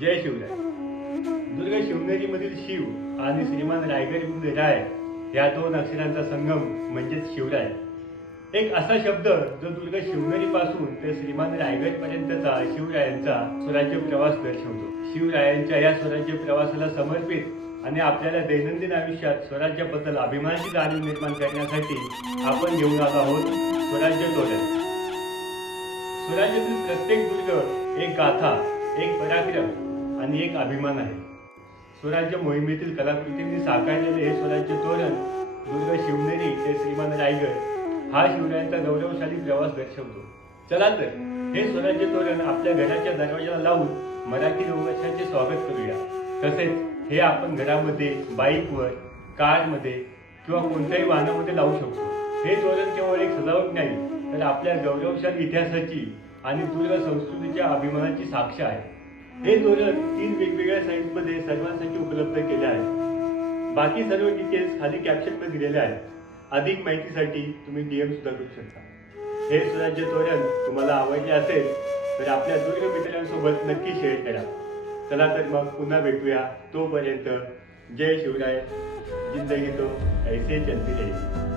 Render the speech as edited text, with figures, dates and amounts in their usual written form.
जय शिवराय. दुर्ग शिवनेरीमधील शिव आणि श्रीमान रायगड राय या दोन अक्षरांचा संगम म्हणजेच शिवराय. एक असा शब्द जो दुर्ग शिवनेरी पासून ते श्रीमान रायगड पर्यंतचा शिवरायांचा स्वराज्य प्रवास दर्शवतो. शिवरायांच्या या स्वराज्य प्रवासाला समर्पित आणि आपल्याला दैनंदिन आयुष्यात स्वराज्याबद्दल अभिमानाची जाणीव निर्माण करण्यासाठी आपण घेऊन आलो आहोत स्वराज्य तोरण. स्वराज्यातील प्रत्येक दुर्ग एक गाथा, एक पराक्रम आणि एक अभिमान आहे. स्वराज्य मोहिमेतील कलाकृतींनी साकारलेले हे स्वराज्य तोरण दुर्ग शिवनेरी ते श्रीमान रायगड हा शिवरायांचा गौरवशाली प्रवास दर्शवतो. चला तर हे स्वराज्य तोरण आपल्या घराच्या दरवाजाला लावून मराठी नववर्षाचे स्वागत करूया. तसेच हे आपण घरामध्ये, बाईकवर, कारमध्ये किंवा कोणत्याही वाहनामध्ये लावू शकतो. हे तोरण केवळ एक सजावट नाही तर आपल्या गौरवशाली इतिहासाची आणि दुर्ग संस्कृतीच्या अभिमानाची साक्ष आहे. हे तोरण 3 वेगवेगळ्या साईजमध्ये सर्वांसाठी उपलब्ध केले आहे. बाकी सर्व डिटेल्स खाली कॅप्शनमध्ये दिलेले आहेत. अधिक माहितीसाठी तुम्ही DM सुद्धा करू शकता. हे स्वराज्य तोरण तुम्हाला आवडले असेल तर आपल्या दुर्ग मित्रांसोबत नक्की शेअर करा. चला तर मग पुन्हा भेटूया. तोपर्यंत जय शिवराय. जिंदगी तो ऐसे चलती रहेगी.